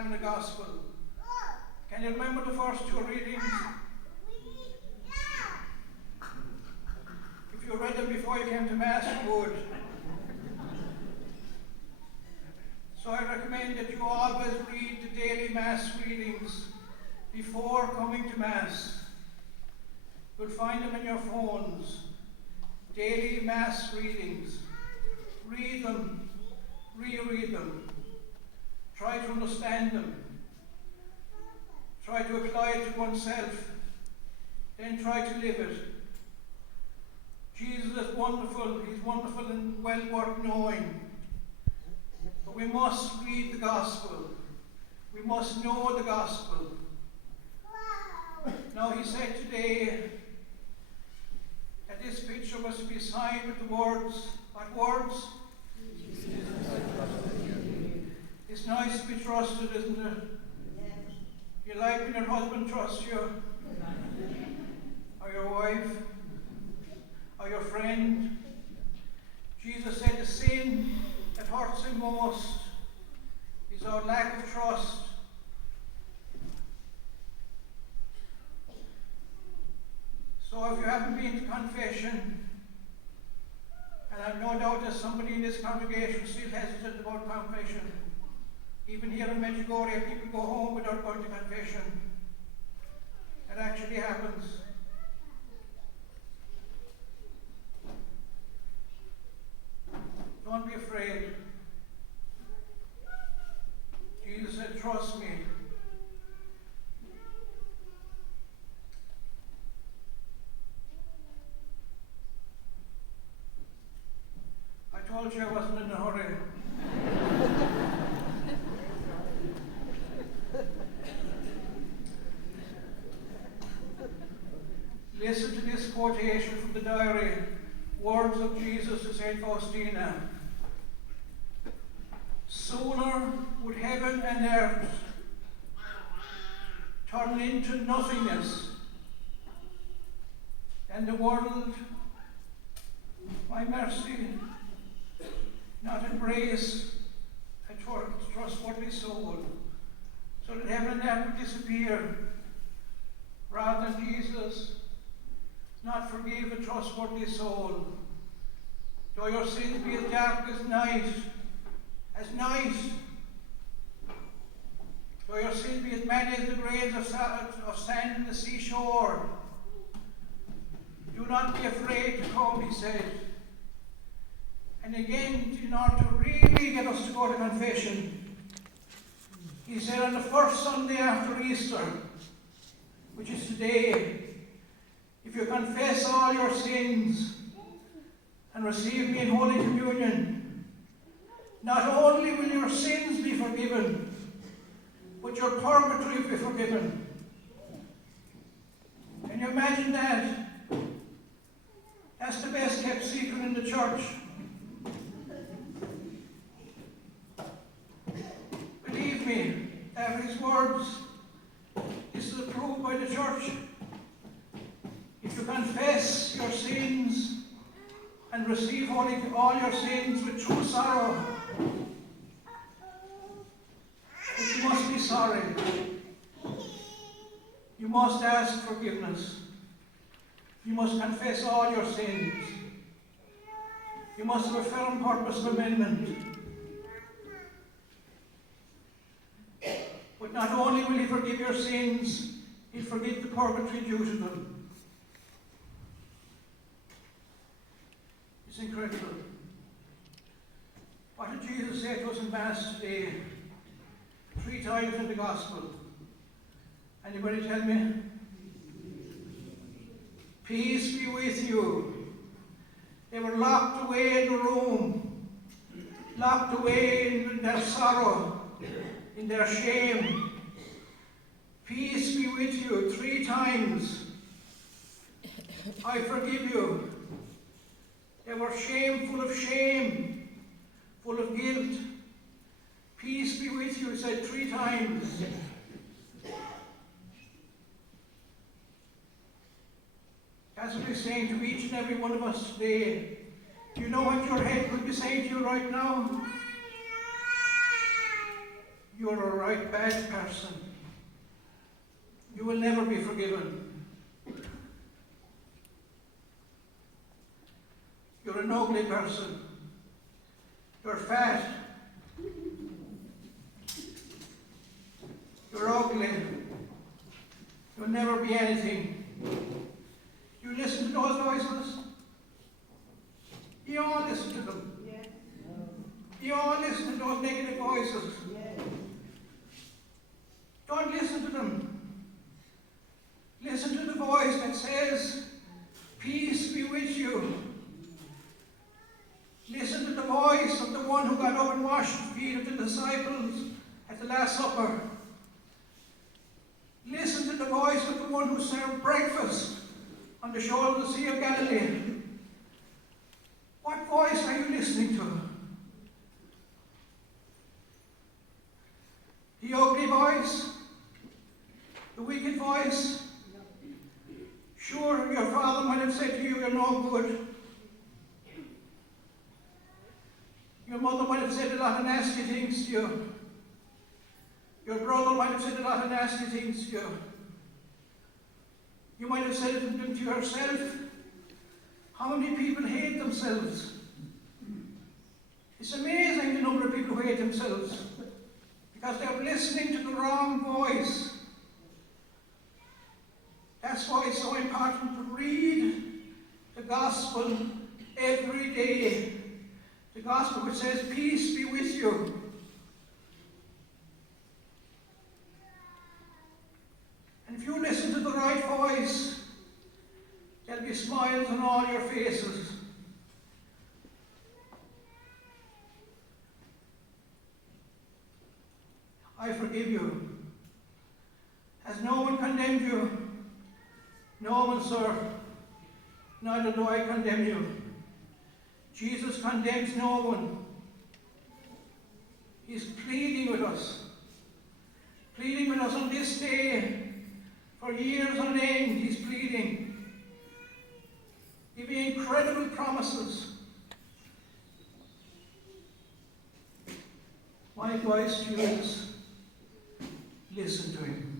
psalm in the Gospel. Can you remember the first two readings? If you read them before you came to Mass, you would. So I recommend that you always read the daily Mass readings before coming to Mass. You'll find them in your phones. Daily Mass readings. Read them, reread them. Try to understand them. Try to apply it to oneself. Then try to live it. Jesus is wonderful. He's wonderful and well worth knowing. But we must read the Gospel. We must know the Gospel. Now he said today that this picture was to be signed with the words. What words? It's nice to be trusted, isn't it? You like when your husband trusts you? Or your wife? Or your friend? Jesus said the sin that hurts him most is our lack of trust. So if you haven't been to confession, and I've no doubt that somebody in this congregation still hesitant about confession, even here in Medjugorje, people go home without going to confession. It actually happens. Don't be afraid. Jesus said, trust me. I told you I wasn't in a hurry. Listen to this quotation from the diary, words of Jesus to St. Faustina. Sooner would heaven and earth turn into nothingness than the world, by mercy, not embrace a trustworthy soul, so that heaven and earth would disappear, rather than Jesus not forgive a trustworthy soul. Though your sins be as dark as night, though your sins be as many as the grains of sand in the seashore, do not be afraid to come, he said. And again, in order to really get us to go to confession, he said on the first Sunday after Easter, which is today, if you confess all your sins and receive me in Holy Communion, not only will your sins be forgiven, but your purgatory will be forgiven. Can you imagine that? That's the best kept secret in the church. Believe me, that his words, this is approved by the church. If you confess your sins and receive all your sins with true sorrow, but you must be sorry. You must ask forgiveness. You must confess all your sins. You must have a firm purpose of amendment. But not only will he forgive your sins, he'll forgive the purgatory due to them. It's incredible. What did Jesus say to us in Mass today? 3 times in the Gospel. Anybody tell me? Peace be with you. They were locked away in the room, locked away in their sorrow, in their shame. Peace be with you 3 times. I forgive you. They were full of shame, full of guilt. Peace be with you, he said 3 times. That's what he's saying to each and every one of us today. Do you know what your head could be saying to you right now? you're a right bad person. You will never be forgiven. You're an ugly person. You're fat. You're ugly. You'll never be anything. You listen to those voices? You all listen to them. You all listen to those negative voices. Don't listen to them. Listen to the voice that says, peace be with you. Listen to the voice of the one who got up and washed the feet of the disciples at the Last Supper. Listen to the voice of the one who served breakfast on the shore of the Sea of Galilee. What voice are you listening to? The ugly voice? The wicked voice? Sure, your father might have said to you, you're no good. Your mother might have said a lot of nasty things to you. Your brother might have said a lot of nasty things to you. You might have said them to yourself. How many people hate themselves? It's amazing the number of people who hate themselves because they're listening to the wrong voice. That's why it's so important to read the gospel every day. The gospel which says, peace be with you. And if you listen to the right voice, there'll be smiles on all your faces. I forgive you. Has no one condemned you? No one, sir. Neither do I condemn you. Jesus condemns no one. He's pleading with us. Pleading with us on this day. For years on end, he's pleading. Giving incredible promises. My advice to you is, listen to him.